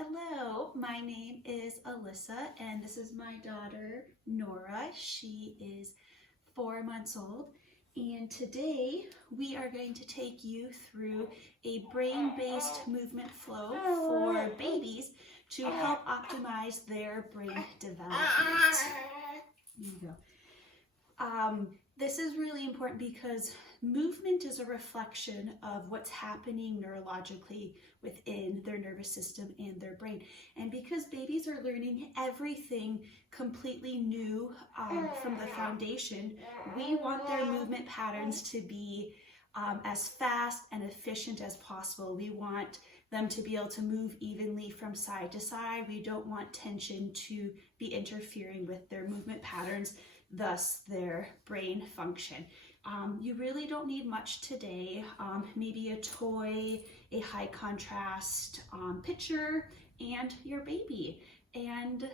Hello, my name is Alyssa and this is my daughter Nora. She is 4 months old and today we are going to take you through a brain-based movement flow for babies to help optimize their brain development. Here you go. This is really important because movement is a reflection of what's happening neurologically within their nervous system and their brain. And because babies are learning everything completely new from the foundation, we want their movement patterns to be as fast and efficient as possible. We want them to be able to move evenly from side to side. We don't want tension to be interfering with their movement patterns, thus their brain function. You really don't need much today. Maybe a toy, a high contrast picture, and your baby. And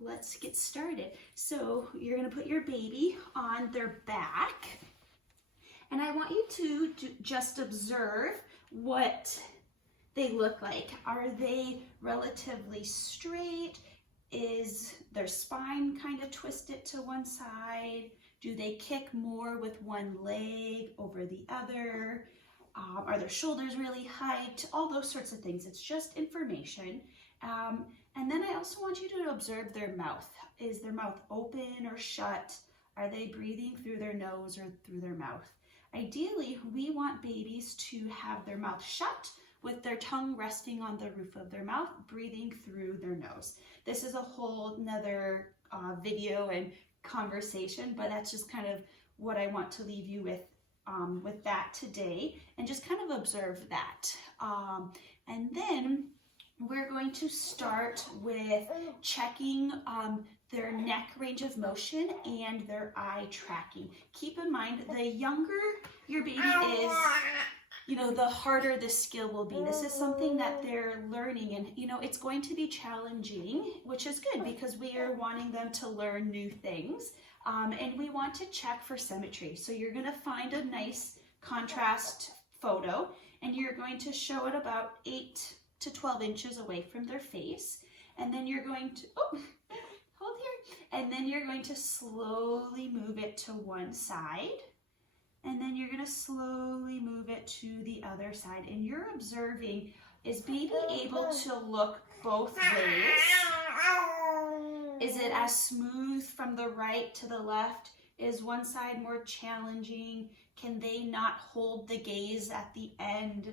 let's get started. So you're gonna put your baby on their back. And I want you to just observe what they look like. Are they relatively straight? Is their spine kind of twisted to one side? Do they kick more with one leg over the other? Are their shoulders really hiked? All those sorts of things. It's just information. And then I also want you to observe their mouth. Is their mouth open or shut? Are they breathing through their nose or through their mouth? Ideally, we want babies to have their mouth shut with their tongue resting on the roof of their mouth, breathing through their nose. This is a whole nother video and conversation, but that's just kind of what I want to leave you with that today, and just kind of observe that. And then we're going to start with checking their neck range of motion and their eye tracking. Keep in mind, the younger your baby is, the harder the skill will be. This is something that they're learning, and it's going to be challenging, which is good because we are wanting them to learn new things, and we want to check for symmetry. So you're going to find a nice contrast photo, and you're going to show it about 8 to 12 inches away from their face, and then you're going to hold here, and then you're going to slowly move it to one side. And then you're going to slowly move it to the other side. And you're observing, is baby able to look both ways? Is it as smooth from the right to the left? Is one side more challenging? Can they not hold the gaze at the end?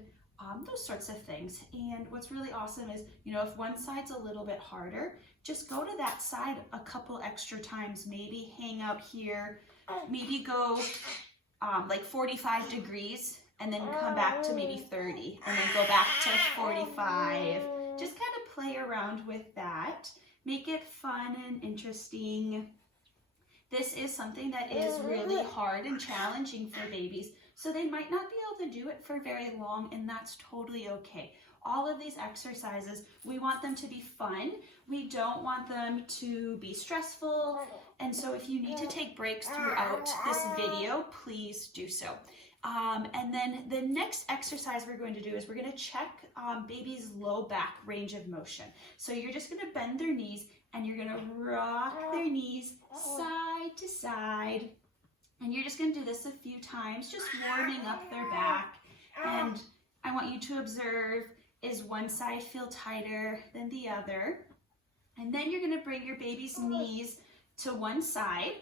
Those sorts of things. And what's really awesome is, if one side's a little bit harder, just go to that side a couple extra times. Maybe hang out here, maybe go like 45 degrees and then come back to maybe 30 and then go back to 45. Just kind of play around with that. Make it fun and interesting. This is something that is really hard and challenging for babies, so they might not be able to do it for very long, and that's totally okay. All of these exercises, we want them to be fun. We don't want them to be stressful. And so if you need to take breaks throughout this video, please do so. And then the next exercise we're going to do is we're going to check baby's low back range of motion. So you're just going to bend their knees and you're going to rock their knees side to side. And you're just going to do this a few times, just warming up their back. And I want you to observe, is one side feel tighter than the other? And then you're going to bring your baby's knees to one side,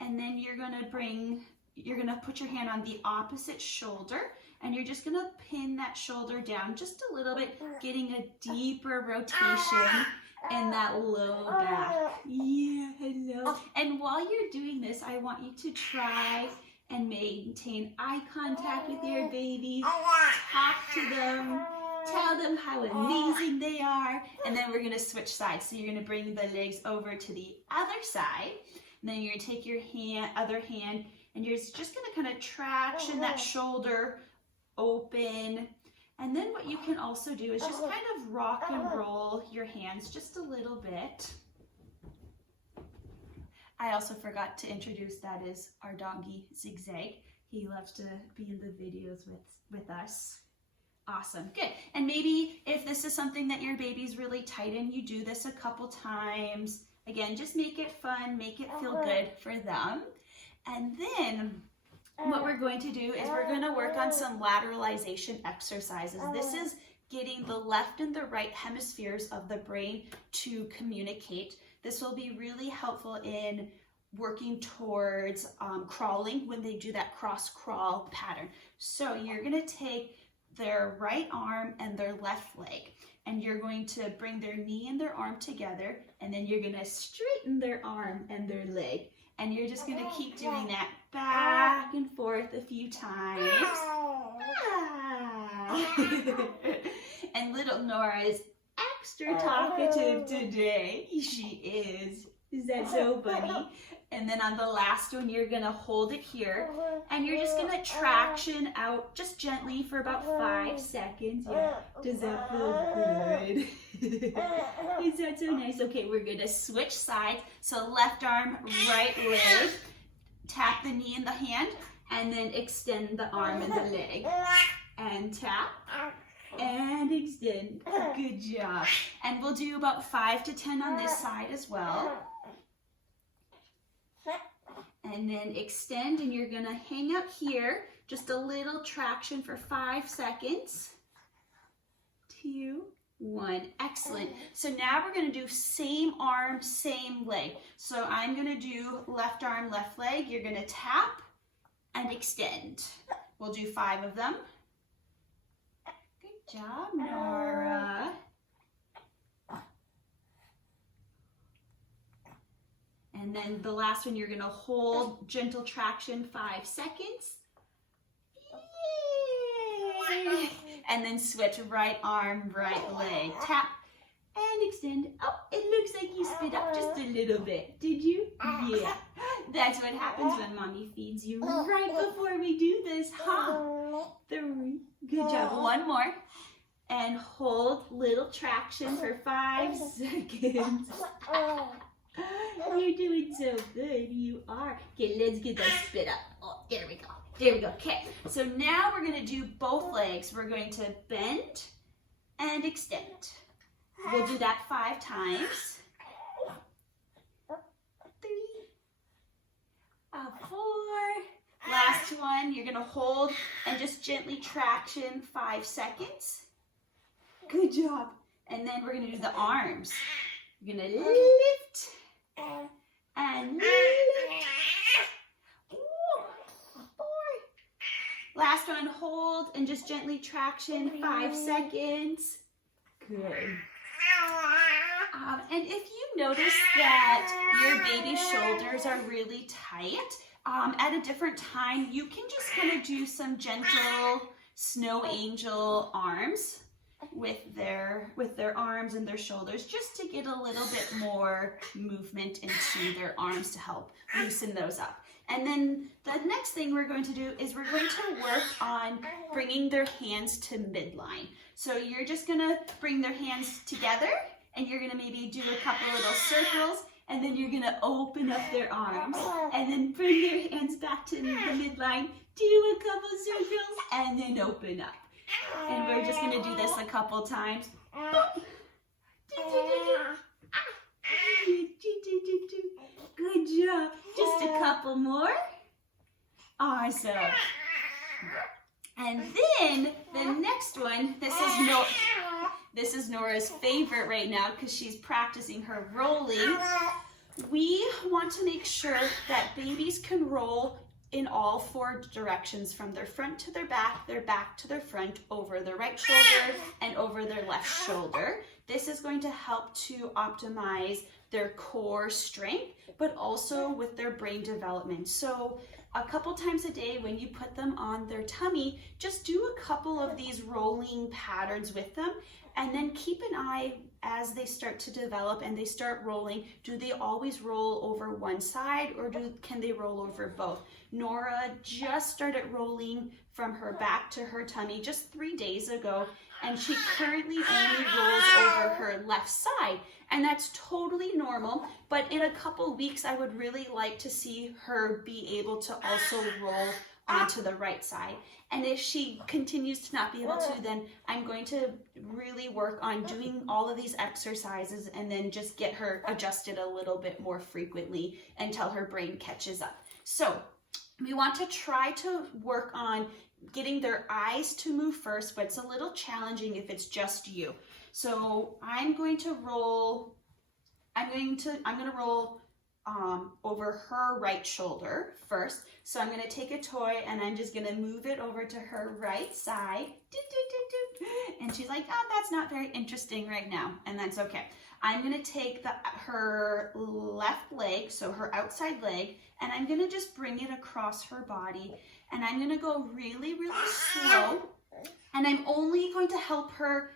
and then you're going to put your hand on the opposite shoulder, and you're just going to pin that shoulder down just a little bit, getting a deeper rotation in that low back. Yeah, hello. And while you're doing this, I want you to try and maintain eye contact with your baby. Talk to them. Tell them how amazing they are, and then we're going to switch sides. So you're going to bring the legs over to the other side, and then you're going to take your other hand, and you're just going to kind of traction that shoulder open. And then what you can also do is just kind of rock and roll your hands just a little bit. I also forgot to introduce, that is our doggy Zigzag. He loves to be in the videos with us. Awesome, good. And maybe if this is something that your baby's really tight in, you do this a couple times. Again, just make it fun, make it feel good for them. And then what we're going to do is we're going to work on some lateralization exercises. This is getting the left and the right hemispheres of the brain to communicate. This will be really helpful in working towards crawling when they do that cross crawl pattern. So you're going to take their right arm and their left leg, and you're going to bring their knee and their arm together, and then you're going to straighten their arm and their leg. And you're just going to keep doing that back and forth a few times. And little Nora is extra talkative today. She is. Is that so funny? And then on the last one, you're going to hold it here. And you're just going to traction out just gently for about 5 seconds. Yeah. Does that feel good? Is that so nice? Okay, we're going to switch sides. So left arm, right leg. Tap the knee and the hand. And then extend the arm and the leg. And tap. And extend. Good job. And we'll do about 5 to 10 on this side as well. And then extend, and you're gonna hang out here, just a little traction for 5 seconds. 2, 1, excellent. So now we're gonna do same arm, same leg. So I'm gonna do left arm, left leg. You're gonna tap and extend. We'll do 5 of them. Good job, Nora. And then the last one, you're going to hold gentle traction 5 seconds. Yay! And then switch right arm, right leg. Tap and extend. Oh, it looks like you spit up just a little bit. Did you? Yeah. That's what happens when mommy feeds you right before we do this, huh? 3. Good job. 1 more. And hold little traction for 5 seconds. You're doing so good, you are. Okay, let's get that spit up. Oh, there we go. There we go. Okay, so now we're going to do both legs. We're going to bend and extend. We'll do that 5 times. 3, 4. Last one, you're going to hold and just gently traction 5 seconds. Good job. And then we're going to do the arms. We're going to lift and lift. 4. Last one, hold and just gently traction 5 seconds. Good. And if you notice that your baby's shoulders are really tight, at a different time, you can just kind of do some gentle snow angel arms with their arms and their shoulders, just to get a little bit more movement into their arms to help loosen those up. And then the next thing we're going to do is we're going to work on bringing their hands to midline. So you're just going to bring their hands together, and you're going to maybe do a couple little circles, and then you're going to open up their arms, and then bring their hands back to the midline, do a couple circles, and then open up. And we're just going to do this a couple times. Good job. Just a couple more. Awesome. And then the next one, this is Nora's favorite right now because she's practicing her rolling. We want to make sure that babies can roll in all 4 directions, from their front to their back to their front, over their right shoulder and over their left shoulder. This is going to help to optimize their core strength, but also with their brain development. So a couple times a day when you put them on their tummy, just do a couple of these rolling patterns with them, and then keep an eye as they start to develop and they start rolling. Do they always roll over one side, or can they roll over both? Nora just started rolling from her back to her tummy just 3 days ago, and she currently only rolls over her left side, and that's totally normal. But in a couple weeks, I would really like to see her be able to also roll onto the right side. And if she continues to not be able to, then I'm going to really work on doing all of these exercises and then just get her adjusted a little bit more frequently until her brain catches up. So we want to try to work on getting their eyes to move first, but it's a little challenging if it's just you. So I'm going to roll over her right shoulder first. So I'm going to take a toy and I'm just going to move it over to her right side. And she's like, oh, that's not very interesting right now. And that's okay. I'm going to take her left leg, so her outside leg, and I'm going to just bring it across her body. And I'm going to go really, really slow. And I'm only going to help her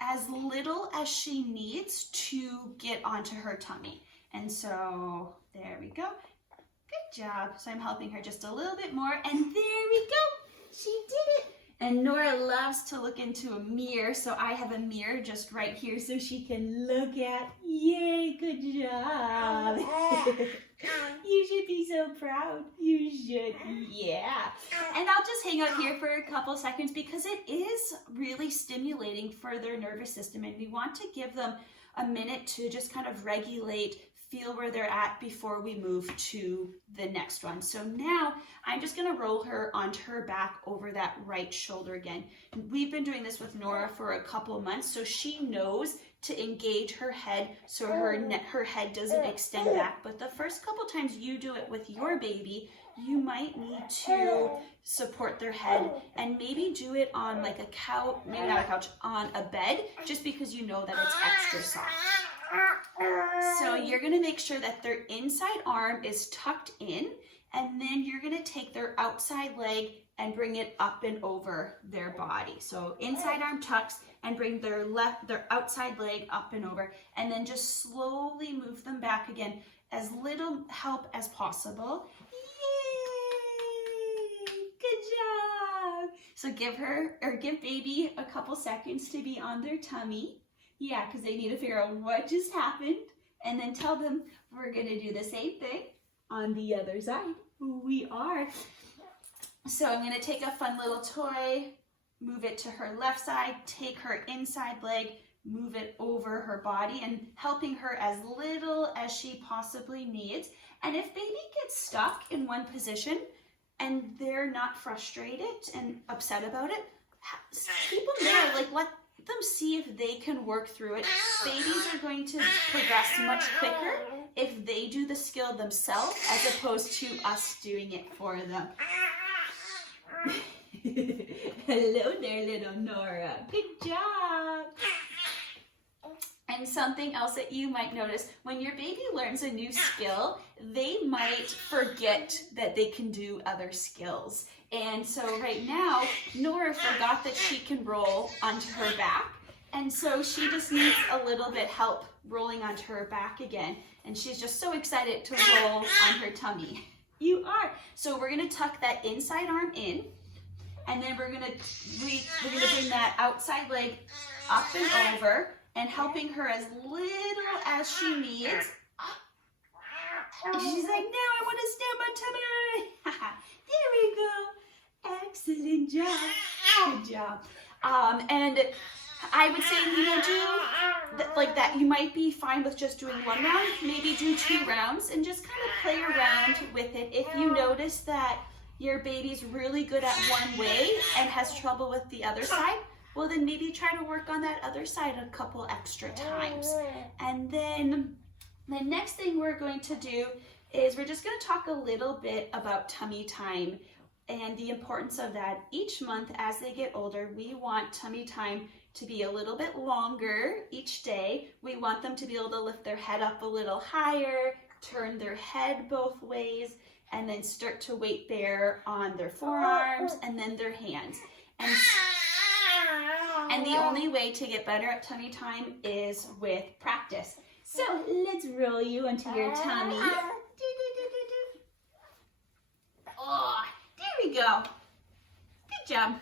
as little as she needs to get onto her tummy. And so there we go. Good job. So I'm helping her just a little bit more. And there we go. She did it. And Nora loves to look into a mirror. So I have a mirror just right here so she can look at. Yay, good job. You should be so proud. You should. Yeah. And I'll just hang out here for a couple seconds because it is really stimulating for their nervous system. And we want to give them a minute to just kind of regulate, feel where they're at before we move to the next one. So now I'm just going to roll her onto her back over that right shoulder again. We've been doing this with Nora for a couple months, so she knows to engage her head so her head doesn't extend back. But the first couple times you do it with your baby, you might need to support their head and maybe do it on like a couch, maybe not a couch, on a bed, just because you know that it's extra soft. So you're going to make sure that their inside arm is tucked in, and then you're going to take their outside leg and bring it up and over their body. So inside arm tucks and bring their outside leg up and over, and then just slowly move them back again, as little help as possible. Yay! Good job! So give baby a couple seconds to be on their tummy. Yeah, because they need to figure out what just happened, and then tell them we're going to do the same thing on the other side. We are. So I'm going to take a fun little toy, move it to her left side, take her inside leg, move it over her body, and helping her as little as she possibly needs. And if baby gets stuck in one position and they're not frustrated and upset about it, keep them there, like let them see if they can work through it. Babies are going to progress much quicker if they do the skill themselves as opposed to us doing it for them. Hello there, little Nora. Good job. And something else that you might notice, when your baby learns a new skill, they might forget that they can do other skills. And so right now, Nora forgot that she can roll onto her back. And so she just needs a little bit help rolling onto her back again. And she's just so excited to roll on her tummy. You are. So we're going to tuck that inside arm in. And then we're going to bring that outside leg up and over, and helping her as little as she needs. And she's like, no, I want to stay on my tummy. There we go. Excellent job. Good job. And I would say, do like that. You might be fine with just doing one round. Maybe do 2 rounds and just kind of play around with it. If you notice that your baby's really good at one way and has trouble with the other side, well, then maybe try to work on that other side a couple extra times. And then the next thing we're going to do is we're just going to talk a little bit about tummy time and the importance of that. Each month as they get older, we want tummy time to be a little bit longer each day. We want them to be able to lift their head up a little higher, turn their head both ways, and then start to weight bear on their forearms and then their hands. And the only way to get better at tummy time is with practice. So let's roll you into your tummy. Oh, there we go. Good job.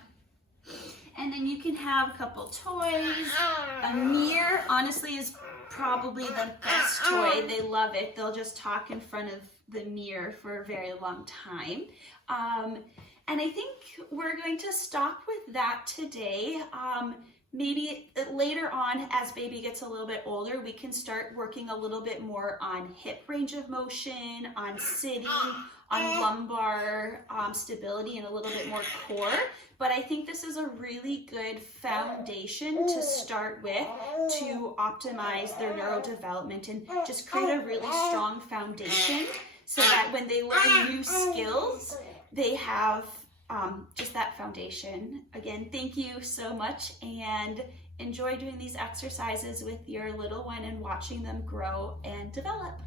And then you can have a couple toys. A mirror, honestly, is probably the best toy. They love it. They'll just talk in front of the mirror for a very long time. And I think we're going to stop with that today. Maybe later on, as baby gets a little bit older, we can start working a little bit more on hip range of motion, on sitting, on lumbar stability, and a little bit more core. But I think this is a really good foundation to start with to optimize their neurodevelopment and just create a really strong foundation so that when they learn new skills, they have just that foundation. Again, thank you so much, and enjoy doing these exercises with your little one and watching them grow and develop.